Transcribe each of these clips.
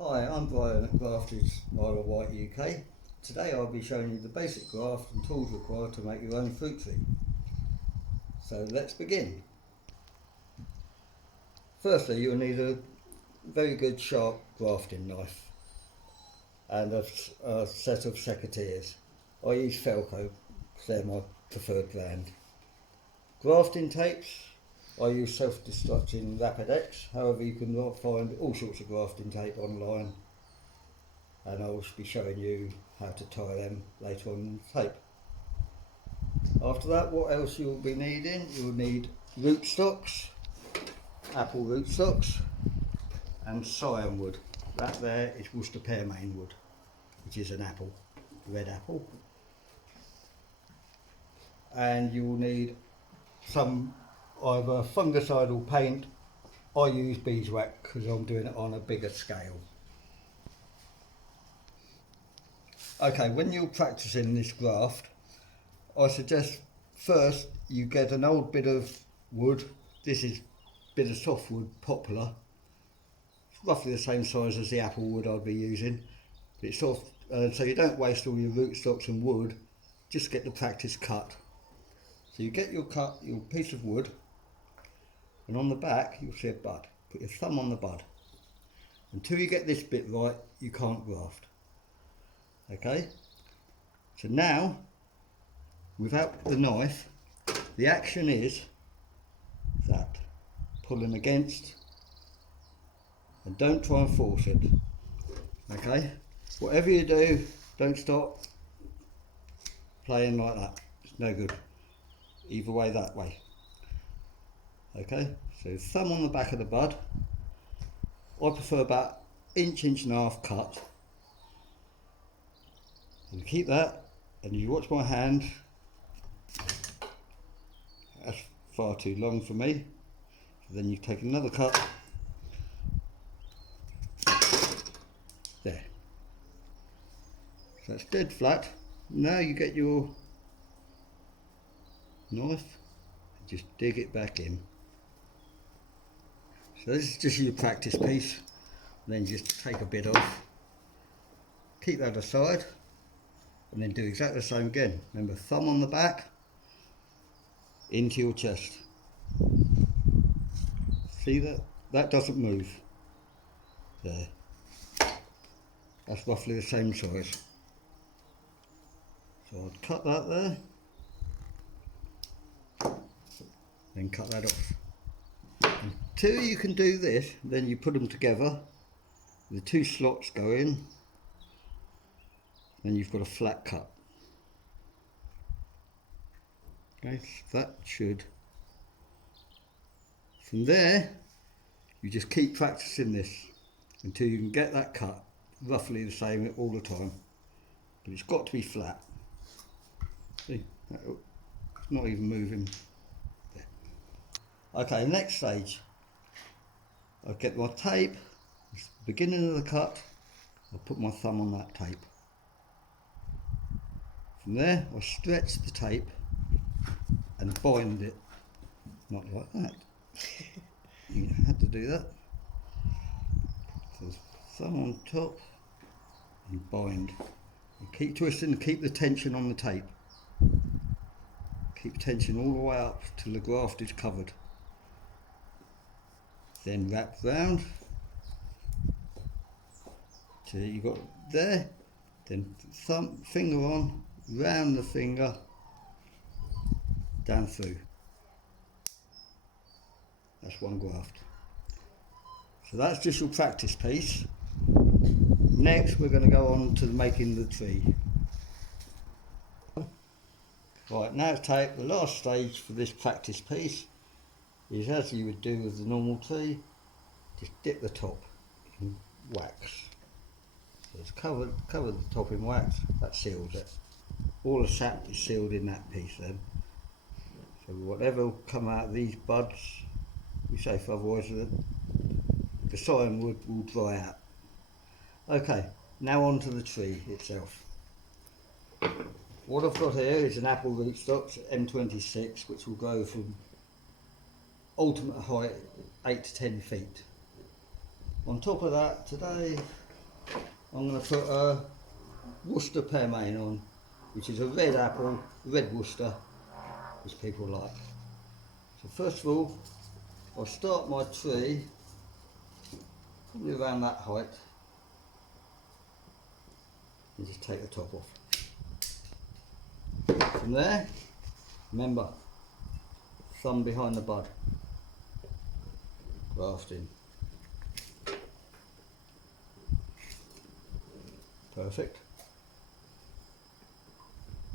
Hi, I'm Brian at Graft's Isle of Wight UK. Today I'll be showing you the basic graft and tools required to make your own fruit tree. So let's begin. Firstly, you'll need a very good sharp grafting knife and a set of secateurs. I use Felco because they're my preferred brand. Grafting tapes, I use self-destructing Rapidex, however you can find all sorts of grafting tape online, and I will be showing you how to tie them later on in the tape. After that, what else you'll be needing? You'll need rootstocks, apple rootstocks, and scion wood. That there is Worcester pearmain wood, which is an apple, red apple. And you'll need some either fungicidal paint. I use beeswax because I'm doing it on a bigger scale. Okay, when you're practicing this graft, I suggest first you get an old bit of wood. This is a bit of softwood poplar. It's roughly the same size as the apple wood I'd be using. But it's soft, so you don't waste all your rootstocks and wood. Just get the practice cut. So you get your piece of wood, and on the back you'll see a bud. Put your thumb on the bud. Until you get this bit right, you can't graft. Okay? So now, without the knife, the action is that, pulling against, and don't try and force it. Okay? Whatever you do, don't stop playing like that. It's no good. Either way, that way. Okay? So thumb on the back of the bud. I prefer about inch and a half cut. And keep that, and you watch my hand. That's far too long for me. So then you take another cut. There. So that's dead flat. Now you get your knife and just dig it back in. So this is just your practice piece. And then just take a bit off. Keep that aside. And then do exactly the same again. Remember, thumb on the back, into your chest. See that? That doesn't move. There. That's roughly the same size. So I'll cut that there. Then cut that off. Until you can do this, then you put them together. The two slots go in. Then you've got a flat cut. Okay, so that should. From there, you just keep practicing this until you can get that cut roughly the same all the time. But it's got to be flat. See, it's not even moving. There. Okay, next stage. I'll get my tape. It's the beginning of the cut. I'll put my thumb on that tape. From there, I stretch the tape and bind it, not like that. You had to do that. So thumb on top and bind. And keep twisting, keep the tension on the tape. Keep tension all the way up till the graft is covered. Then wrap round till you got there. Then thumb, finger on, round the finger, down through. That's one graft. So that's just your practice piece. Next we're going to go on to making the tree. Right, now tape, the last stage for this practice piece is as you would do with the normal tree, just dip the top in wax. So it's cover the top in wax, that seals it. All the sap is sealed in that piece then. So whatever will come out of these buds, be safe, otherwise the scion wood will dry out. Okay, now on to the tree itself. What I've got here is an apple rootstocks M26, which will grow from ultimate height 8 to 10 feet. On top of that, today I'm going to put a Worcester pearmain on, which is a red apple, red Worcester, which people like. So first of all, I'll start my tree probably around that height and just take the top off. From there, remember, thumb behind the bud, grafting. Perfect.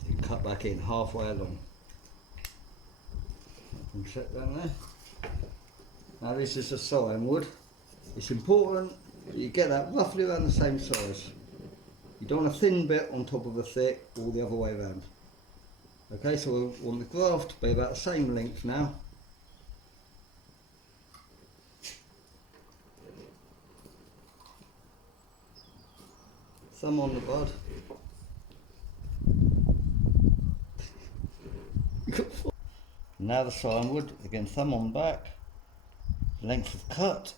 Then cut back in halfway along. And set down there. Now this is a cyan wood. It's important that you get that roughly around the same size. You don't want a thin bit on top of a thick or the other way around. Okay, so we want the graft to be about the same length now. Thumb on the bud. Now the cyan wood, again thumb on back, length of cut.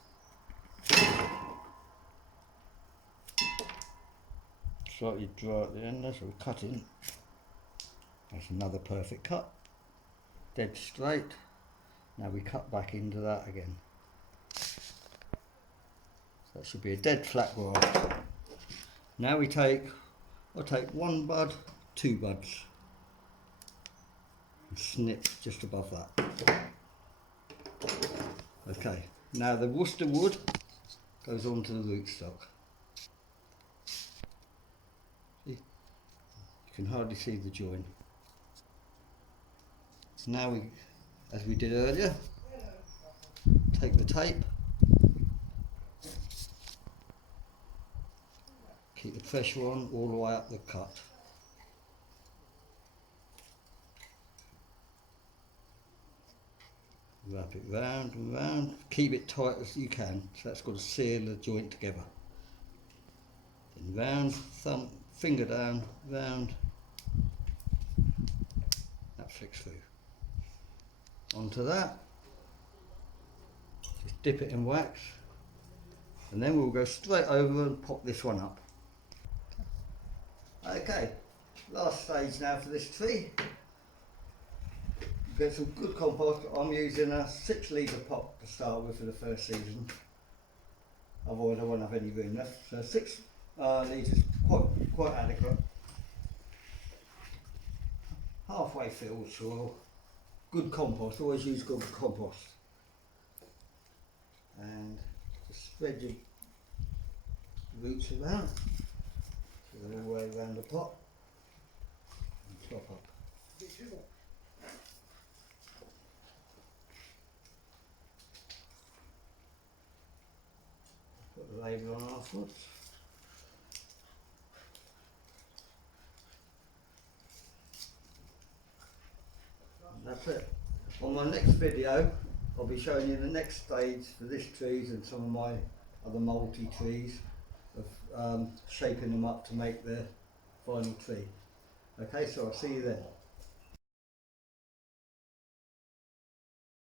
Slightly dry at the end there, so we cut in. That's another perfect cut. Dead straight. Now we cut back into that again. So that should be a dead flat graft. Now I'll take one bud, two buds. And snip just above that. Okay, now the Worcester wood goes onto the rootstock. See? You can hardly see the join. Now we, as we did earlier, take the tape, keep the pressure on all the way up the cut. Wrap it round and round, keep it tight as you can, so that's got to seal the joint together. Then round, thumb, finger down, round, that flicks through. Onto that, just dip it in wax, and then we'll go straight over and pop this one up. Okay, last stage now for this tree. Get some good compost. I'm using a 6 litre pot to start with for the first season, otherwise I won't have any room left, so 6 litres quite adequate. Halfway filled soil, good compost, always use good compost, and just spread your roots around, so they're all the way around the pot, and top up. Put the label on afterwards. And that's it. On my next video, I'll be showing you the next stage for this trees and some of my other multi trees of shaping them up to make the final tree. Okay, so I'll see you then.